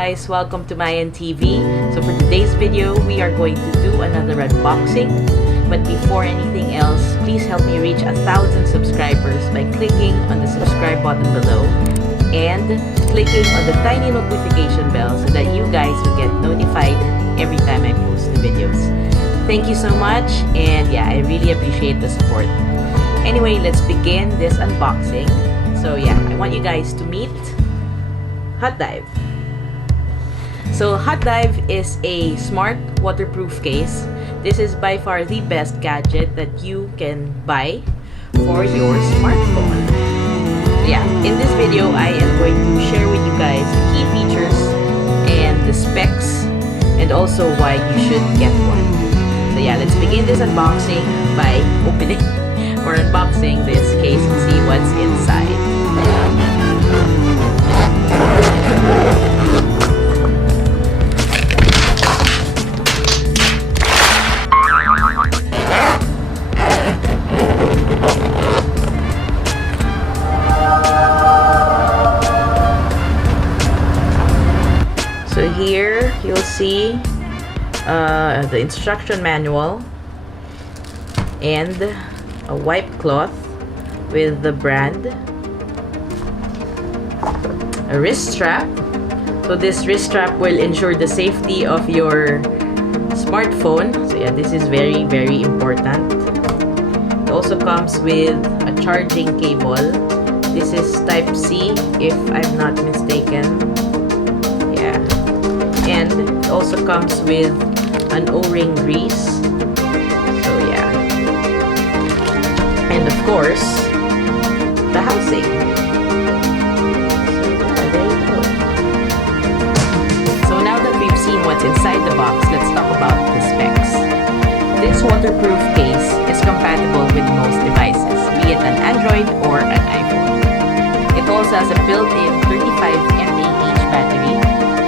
guys, welcome to Mayan TV. So for today's video, we are going to do another unboxing. But before anything else, please help me reach 1,000 subscribers by clicking on the subscribe button below and clicking on the tiny notification bell so that you guys will get notified every time I post the videos. Thank you so much, and yeah, I really appreciate the support. Anyway, let's begin this unboxing. So yeah, I want you guys to meet HotDive. So HotDive is a smart waterproof case. This is by far the best gadget that you can buy for your smartphone. Yeah, in this video, I am going to share with you guys the key features and the specs and also why you should get one. So yeah, let's begin this unboxing by opening or unboxing this case and see what's inside. So here you'll see the instruction manual and a wipe cloth with the brand, a wrist strap. So this wrist strap will ensure the safety of your smartphone. So yeah, this is very, very important. It also comes with a charging cable. This is type C if I'm not mistaken. Yeah. And it also comes with an O-ring grease. So yeah. And of course, the housing. So now that we've seen what's inside the box, let's talk about the specs. This waterproof case is compatible with most devices, be it an Android or an iPhone. It also has a built-in 35 mAh battery,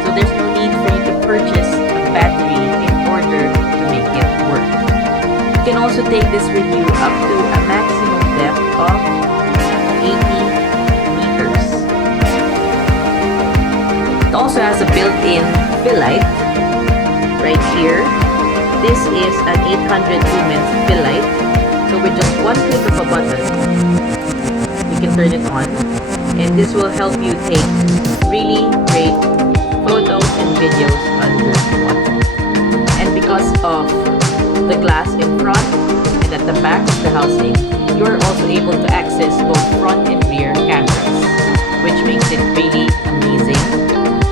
so there's no need for you to purchase a battery in order to make it work. You can also take this with you up to a maximum depth of 80 meters. It also has a built-in fill light right here. This is an 800 lumens fill light. So with just one click of a button, you can turn it on. And this will help you take really great photos and videos underwater. And because of the glass in front and at the back of the housing, you are also able to access both front and rear cameras, which makes it really amazing.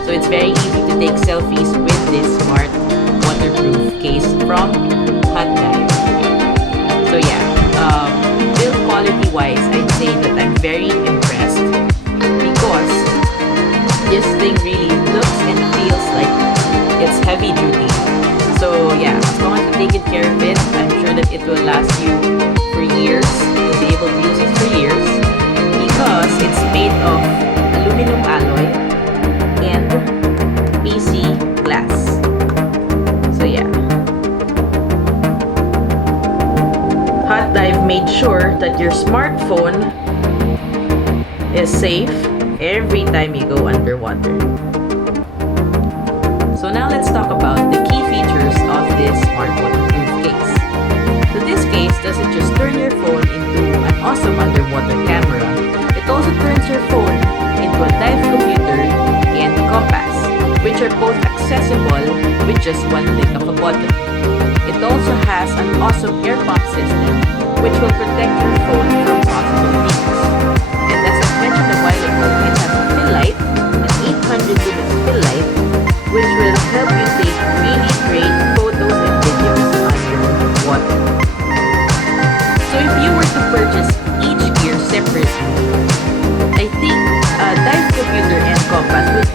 So it's very easy to take selfies with this smart waterproof case from HotDive. So yeah, build quality wise, I'd say that I'm very impressed because this thing really looks and feels like it's heavy duty. So yeah, as long as you take good care of it, I'm sure that it will last you for years. You'll be able to use it for years because it's made of aluminum alloy and PC glass. So yeah, HotDive made sure that your smartphone is safe every time you go underwater. So now let's talk about the key features of this smart waterproof case. So this case doesn't just turn your phone into an awesome underwater camera, it also turns your phone into a dive computer and compass, which are both accessible with just one click of a button. It also has an awesome air pump system, which will protect your phone from possible leaks. And as I mentioned a while ago, it has a fill light, an 800 lumens fill light, which will help you take really great photos and videos underwater. So if you were to purchase each gear separately, I think a dive computer and compass would